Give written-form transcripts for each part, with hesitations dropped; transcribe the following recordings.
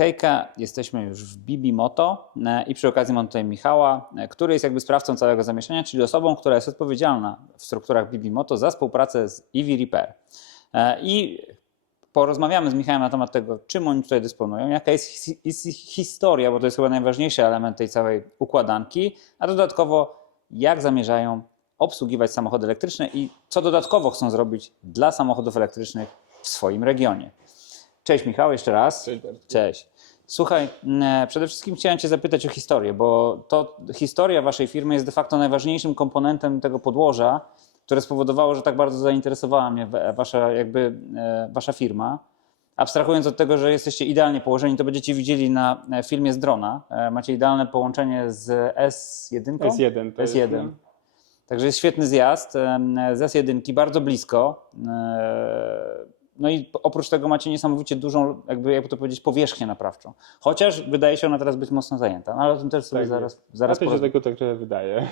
Hejka, jesteśmy już w Bibimoto i przy okazji mam tutaj Michała, który jest jakby sprawcą całego zamieszania, czyli osobą, która jest odpowiedzialna w strukturach Bibimoto za współpracę z EV Repair. I porozmawiamy z Michałem na temat tego, czym oni tutaj dysponują, jaka jest historia, bo to jest chyba najważniejszy element tej całej układanki, a dodatkowo jak zamierzają obsługiwać samochody elektryczne i co dodatkowo chcą zrobić dla samochodów elektrycznych w swoim regionie. Cześć Michał, jeszcze raz. Cześć Bartku. Cześć. Słuchaj, przede wszystkim chciałem Cię zapytać o historię, bo to historia Waszej firmy jest de facto najważniejszym komponentem tego podłoża, które spowodowało, że tak bardzo zainteresowała mnie Wasza firma. Abstrahując od tego, że jesteście idealnie położeni, to będziecie widzieli na filmie z drona. Macie idealne połączenie z S1? S1 to S1. jest, no. Także jest świetny zjazd z S1, bardzo blisko. No i oprócz tego macie niesamowicie dużą, jakby to powiedzieć, powierzchnię naprawczą. Chociaż wydaje się ona teraz być mocno zajęta, no ale o tym też sobie Tak zaraz to się tego tak trochę wydaje.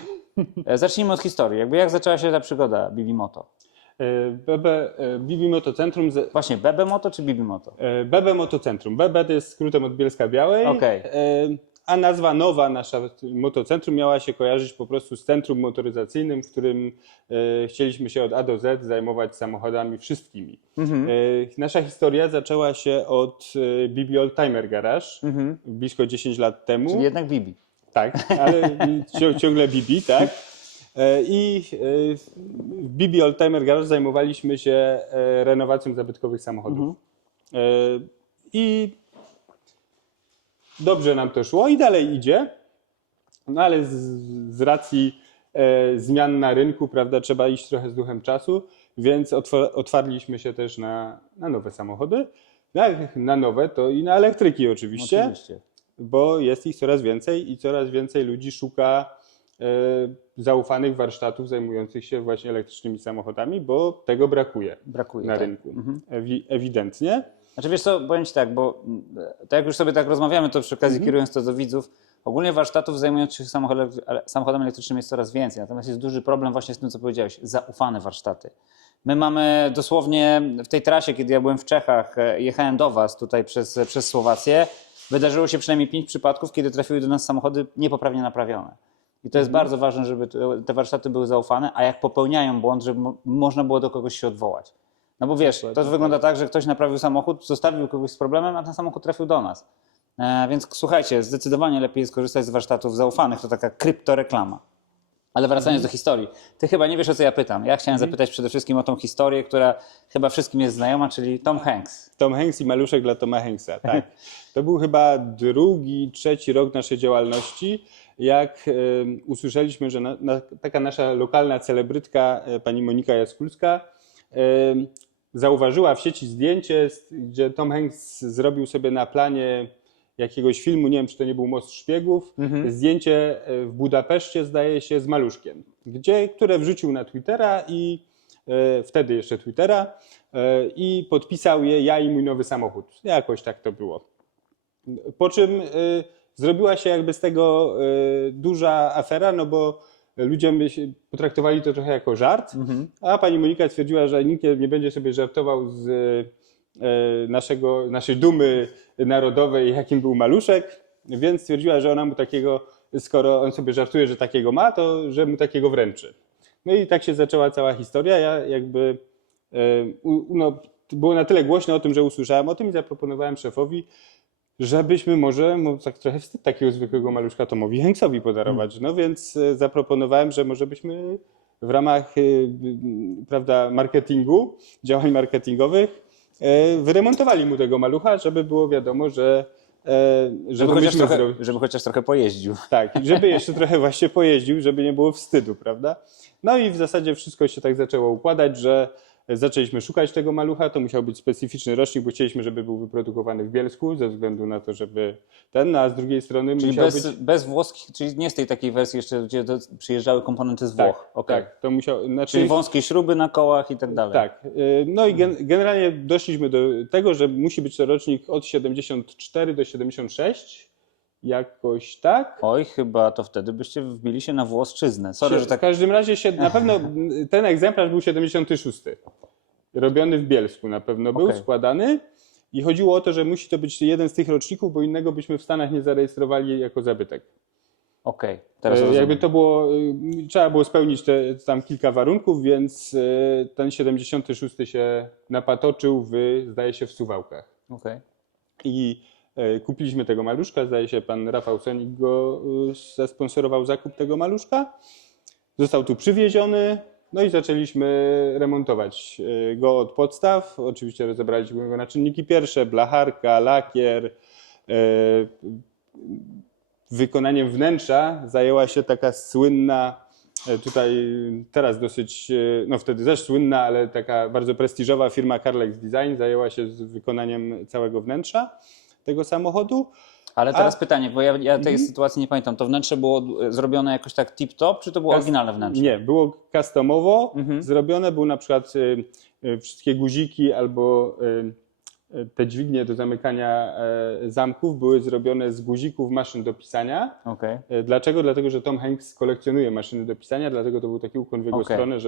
Zacznijmy od historii. Jak zaczęła się ta przygoda Bibimoto? Bibimoto Centrum. Właśnie, Bebemoto czy Bibimoto? Bebemoto Centrum. Bebe to jest skrótem od Bielska Białej. Okej. A nazwa nowa, nasza motocentrum, miała się kojarzyć po prostu z centrum motoryzacyjnym, w którym chcieliśmy się od A do Z zajmować samochodami wszystkimi. Nasza historia zaczęła się od Bibi Oldtimer Garage blisko 10 lat temu. Czyli jednak Bibi. Tak, ale ciągle Bibi, tak. I w Bibi Oldtimer Garage zajmowaliśmy się renowacją zabytkowych samochodów. I dobrze nam to szło i dalej idzie, no ale z racji zmian na rynku, prawda, trzeba iść trochę z duchem czasu, więc otwarliśmy się też na nowe samochody. Jak na nowe, to i na elektryki oczywiście, bo jest ich coraz więcej i coraz więcej ludzi szuka zaufanych warsztatów zajmujących się właśnie elektrycznymi samochodami, bo tego brakuje na rynku, ewidentnie. Znaczy wiesz co, powiem Ci tak, bo tak jak już sobie tak rozmawiamy, to przy okazji kierując to do widzów, ogólnie warsztatów zajmujących się samochodem elektrycznym jest coraz więcej, natomiast jest duży problem właśnie z tym, co powiedziałeś, zaufane warsztaty. My mamy dosłownie w tej trasie, kiedy ja byłem w Czechach, jechałem do Was tutaj przez Słowację, wydarzyło się przynajmniej 5 przypadków, kiedy trafiły do nas samochody niepoprawnie naprawione. I to jest bardzo ważne, żeby te warsztaty były zaufane, a jak popełniają błąd, żeby można było do kogoś się odwołać. No bo wiesz, to wygląda tak, że ktoś naprawił samochód, zostawił kogoś z problemem, a ten samochód trafił do nas. Więc słuchajcie, zdecydowanie lepiej jest korzystać z warsztatów zaufanych, to taka kryptoreklama. Ale wracając do historii, ty chyba nie wiesz, o co ja pytam. Ja chciałem zapytać przede wszystkim o tą historię, która chyba wszystkim jest znajoma, czyli Tom Hanks. Tom Hanks i maluszek dla Toma Hanksa, tak. To był chyba drugi, trzeci rok naszej działalności, jak usłyszeliśmy, że taka nasza lokalna celebrytka, pani Monika Jaskulska, zauważyła w sieci zdjęcie, gdzie Tom Hanks zrobił sobie na planie jakiegoś filmu, nie wiem, czy to nie był Most Szpiegów, zdjęcie w Budapeszcie, zdaje się, z maluszkiem, które wrzucił na Twittera i wtedy jeszcze Twittera i podpisał je "Ja i mój nowy samochód". Jakoś tak to było. Po czym zrobiła się jakby z tego duża afera, no bo ludzie potraktowali to trochę jako żart, a pani Monika stwierdziła, że nikt nie będzie sobie żartował z naszej dumy narodowej, jakim był maluszek, więc stwierdziła, że ona mu takiego, skoro on sobie żartuje, że takiego ma, to że mu takiego wręczy. No i tak się zaczęła cała historia. Ja jakby było na tyle głośno o tym, że usłyszałem o tym i zaproponowałem szefowi, żebyśmy może tak trochę wstyd takiego zwykłego maluszka Tomowi Hanksowi podarować. No więc zaproponowałem, że może byśmy w ramach prawda, marketingu, działań marketingowych wyremontowali mu tego malucha, żeby było wiadomo, że żeby chociaż trochę pojeździł. Tak, żeby jeszcze trochę właśnie pojeździł, żeby nie było wstydu, prawda? No i w zasadzie wszystko się tak zaczęło układać, że zaczęliśmy szukać tego malucha, to musiał być specyficzny rocznik, bo chcieliśmy, żeby był wyprodukowany w Bielsku, ze względu na to, żeby a z drugiej strony czyli musiał być... bez włoskich, czyli nie z tej takiej wersji jeszcze, gdzie przyjeżdżały komponenty z Włoch. Tak, to musiał... Czyli wąskie śruby na kołach i tak dalej. Tak, no i generalnie doszliśmy do tego, że musi być to rocznik od 74 do 76, jakoś tak. Oj, chyba to wtedy byście wbili się na włoszczyznę. Sorry, że tak... W każdym razie na pewno ten egzemplarz był 76. Robiony w Bielsku na pewno był, składany. I chodziło o to, że musi to być jeden z tych roczników, bo innego byśmy w Stanach nie zarejestrowali jako zabytek. Okej, teraz rozumiem. Jakby to było, trzeba było spełnić tam kilka warunków, więc ten 76 się napatoczył zdaje się, w Suwałkach. Okej. I kupiliśmy tego maluszka, zdaje się pan Rafał Sonik go zasponsorował zakup tego maluszka. Został tu przywieziony, no i zaczęliśmy remontować go od podstaw. Oczywiście rozebraliśmy go na czynniki pierwsze, blacharka, lakier. Wykonaniem wnętrza zajęła się taka słynna, tutaj teraz dosyć, no wtedy też słynna, ale taka bardzo prestiżowa firma Carlex Design zajęła się z wykonaniem całego wnętrza tego samochodu. Ale teraz pytanie, bo ja tej sytuacji nie pamiętam. To wnętrze było zrobione jakoś tak tip-top, czy to było oryginalne wnętrze? Nie, było customowo zrobione, był na przykład wszystkie guziki albo te dźwignie do zamykania zamków były zrobione z guzików maszyn do pisania. Okej. Dlaczego? Dlatego, że Tom Hanks kolekcjonuje maszyny do pisania, dlatego to był taki ukłon w jego stronę,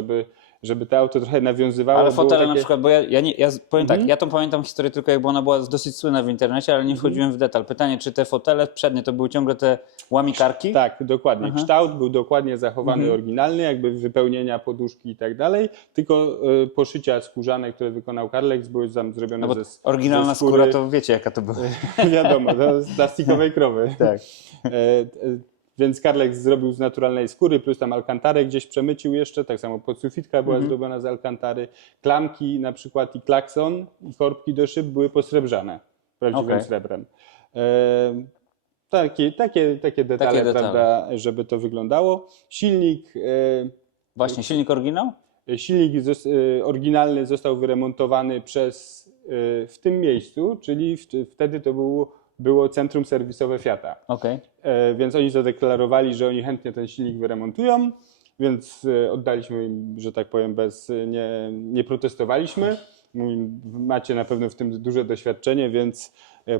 żeby to auto trochę nawiązywało. Ale fotele takie... na przykład, bo ja powiem tak, ja tą pamiętam historię tylko jakby ona była dosyć słynna w internecie, ale nie wchodziłem w detal. Pytanie, czy te fotele przednie to były ciągle te łamikarki? Tak, dokładnie. Kształt był dokładnie zachowany, oryginalny, jakby wypełnienia poduszki i tak dalej, tylko poszycia skórzane, które wykonał Carlex, były tam zrobione No bo ze oryginalna skóry. skóra to wiecie jaka to była. Wiadomo, to z plastikowej krowy. Tak. Więc Carlex zrobił z naturalnej skóry, plus tam alkantarę gdzieś przemycił jeszcze, tak samo podsufitka była zrobiona z alkantary. Klamki na przykład i klakson i korbki do szyb były posrebrzane prawdziwym srebrem. Takie detale, prawda, żeby to wyglądało. Silnik... Właśnie, silnik oryginał? Silnik oryginalny został wyremontowany w tym miejscu, czyli wtedy to było centrum serwisowe Fiata. Okej. Więc oni zadeklarowali, że oni chętnie ten silnik wyremontują, więc oddaliśmy im, że tak powiem, nie protestowaliśmy. Macie na pewno w tym duże doświadczenie, więc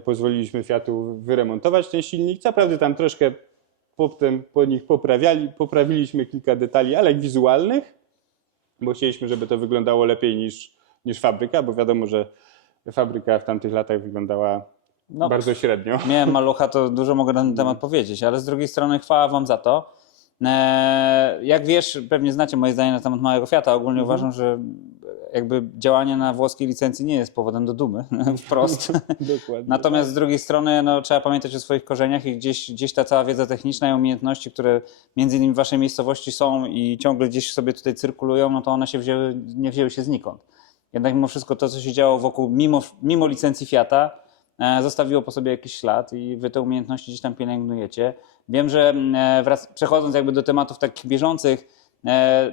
pozwoliliśmy Fiatu wyremontować ten silnik. Co prawda tam troszkę potem po nich poprawiliśmy kilka detali, ale wizualnych, bo chcieliśmy, żeby to wyglądało lepiej niż fabryka, bo wiadomo, że fabryka w tamtych latach wyglądała bardzo średnio. Miałem malucha, to dużo mogę na ten temat powiedzieć, ale z drugiej strony chwała wam za to. Jak wiesz, pewnie znacie moje zdanie na temat małego Fiata. Ogólnie uważam, że jakby działanie na włoskiej licencji nie jest powodem do dumy, wprost. Dokładnie. Natomiast z drugiej strony trzeba pamiętać o swoich korzeniach i gdzieś ta cała wiedza techniczna i umiejętności, które między innymi w waszej miejscowości są i ciągle gdzieś sobie tutaj cyrkulują, no to one nie wzięły się znikąd. Jednak mimo wszystko to, co się działo wokół, mimo licencji Fiata, zostawiło po sobie jakiś ślad i wy te umiejętności gdzieś tam pielęgnujecie. Wiem, że przechodząc jakby do tematów takich bieżących,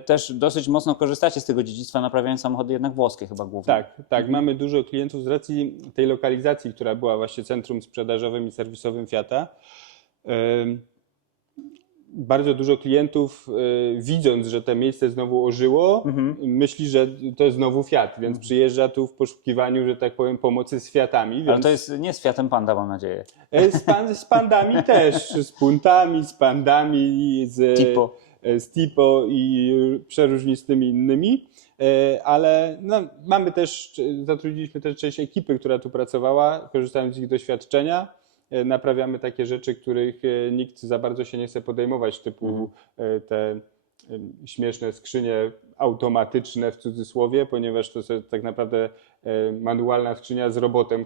też dosyć mocno korzystacie z tego dziedzictwa, naprawiając samochody jednak włoskie chyba głównie. Tak. Mamy dużo klientów z racji tej lokalizacji, która była właśnie centrum sprzedażowym i serwisowym Fiata. Bardzo dużo klientów, widząc, że to miejsce znowu ożyło, myśli, że to jest znowu Fiat, więc przyjeżdża tu w poszukiwaniu, że tak powiem, pomocy z Fiatami. Więc... Ale to jest nie z Fiatem Panda, mam nadzieję. Z pandami też, z puntami, z pandami, z Tipo i przeróżnistymi innymi, ale zatrudniliśmy też część ekipy, która tu pracowała, korzystając z ich doświadczenia. Naprawiamy takie rzeczy, których nikt za bardzo się nie chce podejmować, typu te śmieszne skrzynie automatyczne w cudzysłowie, ponieważ to jest tak naprawdę manualna skrzynia z robotem,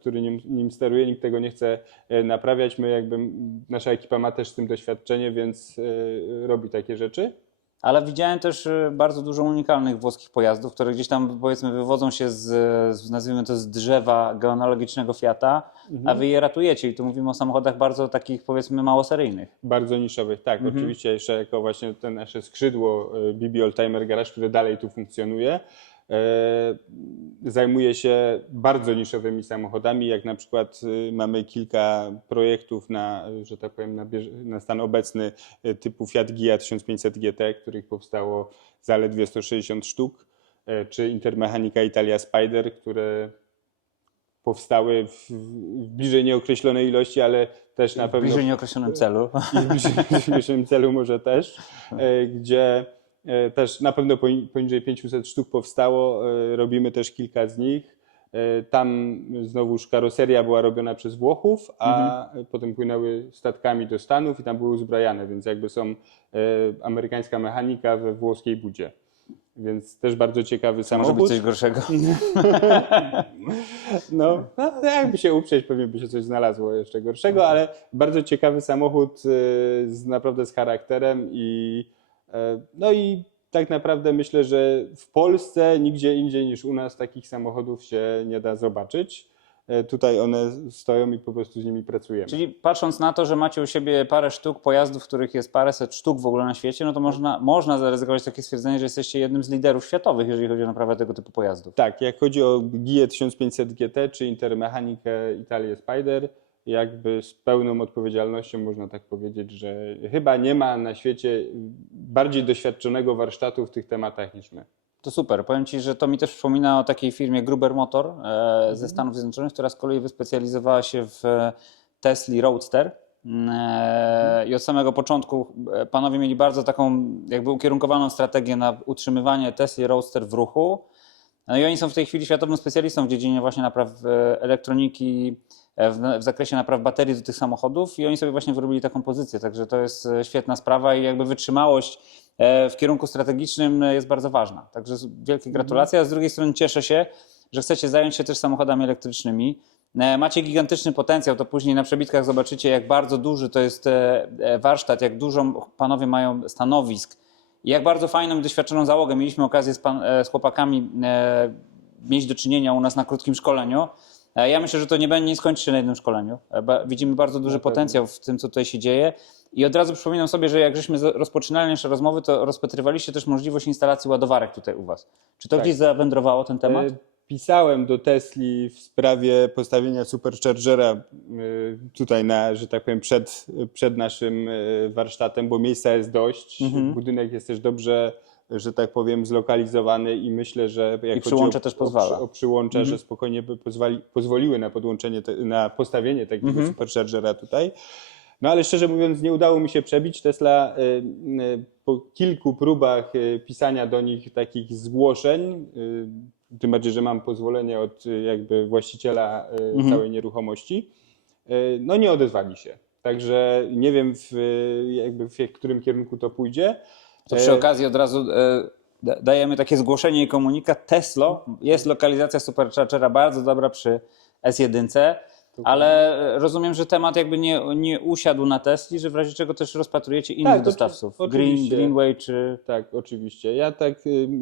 który nim steruje, nikt tego nie chce naprawiać. Nasza ekipa ma też z tym doświadczenie, więc robi takie rzeczy. Ale widziałem też bardzo dużo unikalnych włoskich pojazdów, które gdzieś tam powiedzmy wywodzą się nazwijmy to z drzewa genealogicznego Fiata, a wy je ratujecie i tu mówimy o samochodach bardzo takich powiedzmy małoseryjnych. Bardzo niszowych, tak. Oczywiście jeszcze jako właśnie to nasze skrzydło BB Oldtimer Garage, które dalej tu funkcjonuje, zajmuje się bardzo niszowymi samochodami, jak na przykład mamy kilka projektów że tak powiem, na stan obecny typu Fiat Ghia 1500 GT, których powstało zaledwie 160 sztuk, czy Intermechanika Italia Spider, które powstały w bliżej nieokreślonej ilości, ale też na pewno... W bliżej nieokreślonym celu. I w bliżej nieokreślonym celu może też, gdzie też na pewno poniżej 500 sztuk powstało, robimy też kilka z nich. Tam znowuż karoseria była robiona przez Włochów, a potem płynęły statkami do Stanów i tam były uzbrajane, więc jakby są amerykańska mechanika we włoskiej budzie. Więc też bardzo ciekawy Może samochód. być coś gorszego. No, jakby się uprzeć, pewnie by się coś znalazło jeszcze gorszego, ale bardzo ciekawy samochód naprawdę z charakterem no i tak naprawdę myślę, że w Polsce nigdzie indziej niż u nas takich samochodów się nie da zobaczyć. Tutaj one stoją i po prostu z nimi pracujemy. Czyli patrząc na to, że macie u siebie parę sztuk pojazdów, których jest paręset sztuk w ogóle na świecie, no to można zaryzykować takie stwierdzenie, że jesteście jednym z liderów światowych, jeżeli chodzi o naprawę tego typu pojazdów. Tak, jak chodzi o GIE 1500 GT czy Intermechanikę Italia Spider, jakby z pełną odpowiedzialnością można tak powiedzieć, że chyba nie ma na świecie bardziej doświadczonego warsztatu w tych tematach niż my. To super. Powiem Ci, że to mi też przypomina o takiej firmie Gruber Motor ze Stanów Zjednoczonych, która z kolei wyspecjalizowała się w Tesli Roadster. I od samego początku panowie mieli bardzo taką jakby ukierunkowaną strategię na utrzymywanie Tesli Roadster w ruchu. No i oni są w tej chwili światowym specjalistą w dziedzinie właśnie napraw elektroniki, w zakresie napraw baterii do tych samochodów i oni sobie właśnie wyrobili taką pozycję, także to jest świetna sprawa i jakby wytrzymałość w kierunku strategicznym jest bardzo ważna. Także wielkie gratulacje, a z drugiej strony cieszę się, że chcecie zająć się też samochodami elektrycznymi. Macie gigantyczny potencjał, to później na przebitkach zobaczycie, jak bardzo duży to jest warsztat, jak dużo panowie mają stanowisk i jak bardzo fajną i doświadczoną załogę. Mieliśmy okazję z chłopakami mieć do czynienia u nas na krótkim szkoleniu. Ja myślę, że to nie skończy się na jednym szkoleniu. Widzimy bardzo duży potencjał w tym, co tutaj się dzieje. I od razu przypominam sobie, że jak żeśmy rozpoczynali nasze rozmowy, to rozpatrywaliście też możliwość instalacji ładowarek tutaj u Was. Czy to gdzieś zawędrowało ten temat? Pisałem do Tesli w sprawie postawienia superchargera tutaj że tak powiem, przed naszym warsztatem, bo miejsca jest dość. Budynek jest też dobrze, że tak powiem, zlokalizowany i myślę, że jak przyłącze też pozwala. O przyłącze, że spokojnie by pozwoliły na podłączenie, na postawienie takiego superchargera tutaj. No ale szczerze mówiąc nie udało mi się przebić. Tesla po kilku próbach pisania do nich takich zgłoszeń, tym bardziej, że mam pozwolenie od jakby właściciela całej nieruchomości, no nie odezwali się. Także nie wiem w którym kierunku to pójdzie. To przy okazji od razu dajemy takie zgłoszenie i komunikat. Tesla, jest lokalizacja superchargera bardzo dobra przy S1, ale rozumiem, że temat jakby nie usiadł na Tesli, że w razie czego też rozpatrujecie innych dostawców. Greenway czy... Tak, oczywiście. Ja tak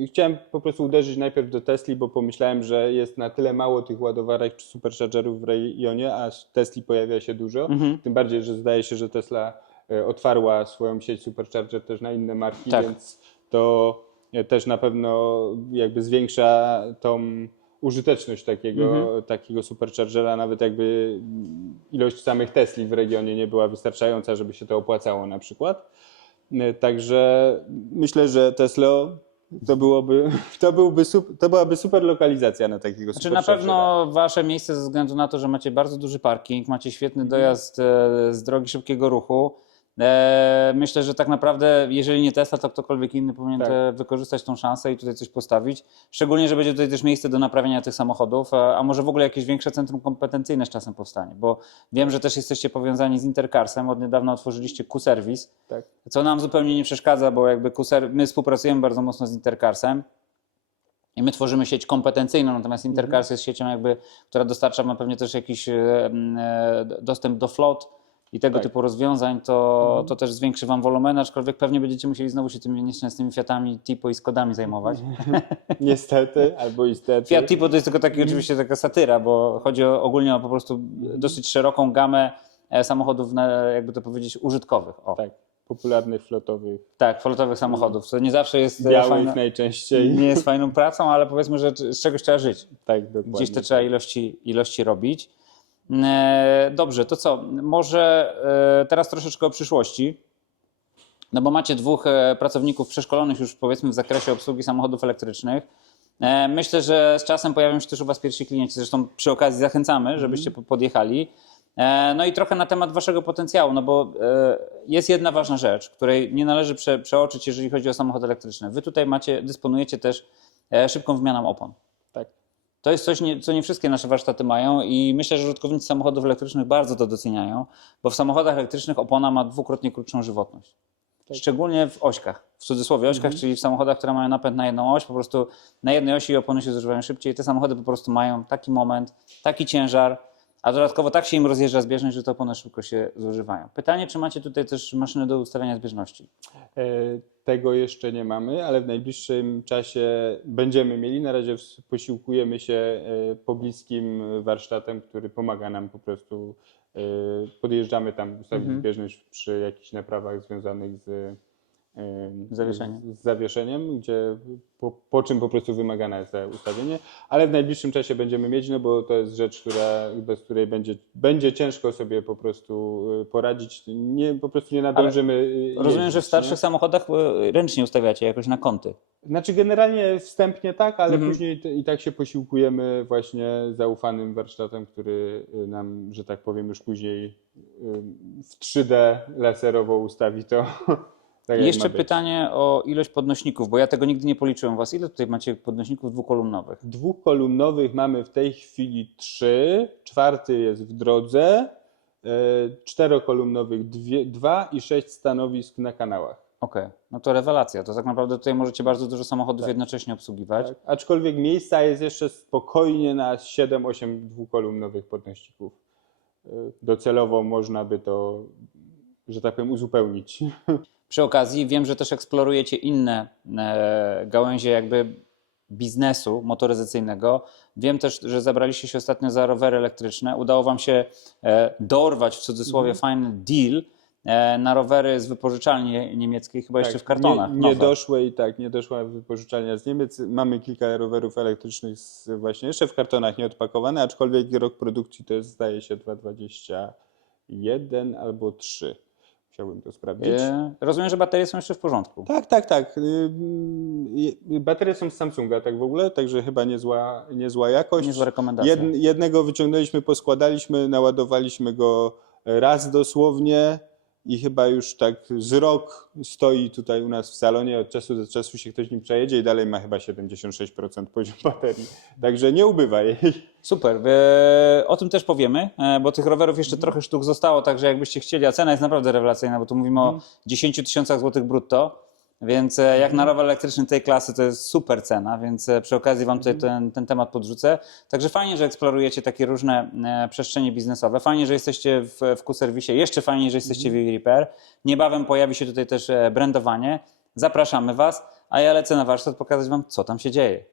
chciałem po prostu uderzyć najpierw do Tesli, bo pomyślałem, że jest na tyle mało tych ładowarek czy superchargerów w rejonie, a Tesli pojawia się dużo. Tym bardziej, że zdaje się, że Tesla otwarła swoją sieć supercharger też na inne marki, więc to też na pewno jakby zwiększa tą użyteczność takiego superchargera, nawet jakby ilość samych Tesli w regionie nie była wystarczająca, żeby się to opłacało na przykład. Także myślę, że Tesla to byłaby super lokalizacja na takiego superchargera. Na pewno wasze miejsce ze względu na to, że macie bardzo duży parking, macie świetny dojazd z drogi szybkiego ruchu. Myślę, że tak naprawdę, jeżeli nie Tesla, to ktokolwiek inny powinien wykorzystać tą szansę i tutaj coś postawić. Szczególnie, że będzie tutaj też miejsce do naprawienia tych samochodów, a może w ogóle jakieś większe centrum kompetencyjne z czasem powstanie, bo wiem, że też jesteście powiązani z Intercarsem, od niedawna otworzyliście Q-Service, co nam zupełnie nie przeszkadza, bo jakby my współpracujemy bardzo mocno z Intercarsem i my tworzymy sieć kompetencyjną, natomiast Intercars jest siecią jakby, która dostarcza ma pewnie też jakiś dostęp do flot i tego typu rozwiązań, to też zwiększy wam wolumen, aczkolwiek pewnie będziecie musieli znowu się tymi nieszczęsnymi Fiatami Tipo i Skodami zajmować. Niestety, albo istety. Fiat Tipo to jest tylko oczywiście taka satyra, bo chodzi ogólnie o po prostu dosyć szeroką gamę samochodów, jakby to powiedzieć, użytkowych. Tak, popularnych, flotowych. Tak, flotowych samochodów, co nie zawsze jest białych najczęściej. Nie jest fajną pracą, ale powiedzmy, że z czegoś trzeba żyć. Tak, dokładnie. Gdzieś to trzeba ilości robić. Dobrze, to co? Może teraz troszeczkę o przyszłości. No bo macie dwóch pracowników przeszkolonych już powiedzmy w zakresie obsługi samochodów elektrycznych. Myślę, że z czasem pojawią się też u was pierwsi klienci. Zresztą przy okazji zachęcamy, żebyście podjechali. No i trochę na temat waszego potencjału, no bo jest jedna ważna rzecz, której nie należy przeoczyć, jeżeli chodzi o samochody elektryczne. Wy tutaj dysponujecie też szybką wymianą opon. Tak. To jest coś, co nie wszystkie nasze warsztaty mają i myślę, że użytkownicy samochodów elektrycznych bardzo to doceniają, bo w samochodach elektrycznych opona ma dwukrotnie krótszą żywotność. Szczególnie w ośkach, w cudzysłowie ośkach, czyli w samochodach, które mają napęd na jedną oś, po prostu na jednej osi opony się zużywają szybciej. Te samochody po prostu mają taki moment, taki ciężar, a dodatkowo tak się im rozjeżdża zbieżność, że te opony szybko się zużywają. Pytanie, czy macie tutaj też maszyny do ustawiania zbieżności? Tego jeszcze nie mamy, ale w najbliższym czasie będziemy mieli. Na razie posiłkujemy się pobliskim warsztatem, który pomaga nam po prostu. Podjeżdżamy tam ustawić zbieżność przy jakichś naprawach związanych z zawieszeniem, gdzie po czym po prostu wymagane jest to ustawienie, ale w najbliższym czasie będziemy mieć, no bo to jest rzecz, bez której będzie ciężko sobie po prostu poradzić. Po prostu nie nadążymy. Rozumiem, że w starszych samochodach ręcznie ustawiacie jakoś na kąty. Znaczy generalnie wstępnie tak, ale później i tak się posiłkujemy właśnie zaufanym warsztatem, który nam, że tak powiem, już później w 3D laserowo ustawi to. Tak I jeszcze pytanie o ilość podnośników, bo ja tego nigdy nie policzyłem u was. Ile tutaj macie podnośników dwukolumnowych? Dwukolumnowych mamy w tej chwili 3, 4 jest w drodze, 4-kolumnowych 2 i 6 stanowisk na kanałach. Okej, no to rewelacja. To tak naprawdę tutaj możecie bardzo dużo samochodów jednocześnie obsługiwać. Tak. Aczkolwiek miejsca jest jeszcze spokojnie na 7-8 dwukolumnowych podnośników. Docelowo można by to, że tak powiem, uzupełnić. Przy okazji wiem, że też eksplorujecie inne gałęzie jakby biznesu motoryzacyjnego. Wiem też, że zabraliście się ostatnio za rowery elektryczne. Udało wam się dorwać w cudzysłowie fajny deal na rowery z wypożyczalni niemieckiej, chyba jeszcze w kartonach. Niedoszła wypożyczalnia z Niemiec. Mamy kilka rowerów elektrycznych właśnie jeszcze w kartonach nieodpakowane, aczkolwiek rok produkcji to jest, zdaje się, 2021 albo 3. Chciałbym to sprawdzić. Rozumiem, że baterie są jeszcze w porządku. Tak. Baterie są z Samsunga, tak w ogóle, także chyba niezła jakość. Niezła rekomendacja. Jednego wyciągnęliśmy, poskładaliśmy, naładowaliśmy go raz dosłownie i chyba już tak z rok stoi tutaj u nas w salonie. Od czasu do czasu się ktoś nim przejedzie i dalej ma chyba 76% poziom baterii. Także nie ubywa jej. Super. O tym też powiemy, bo tych rowerów jeszcze trochę sztuk zostało, także jakbyście chcieli, a cena jest naprawdę rewelacyjna, bo tu mówimy o 10 000 złotych brutto, więc jak na rower elektryczny tej klasy to jest super cena, więc przy okazji wam tutaj ten temat podrzucę. Także fajnie, że eksplorujecie takie różne przestrzenie biznesowe, fajnie, że jesteście w Q-serwisie, jeszcze fajniej, że jesteście w Repair. Niebawem pojawi się tutaj też brandowanie. Zapraszamy was, a ja lecę na warsztat pokazać wam, co tam się dzieje.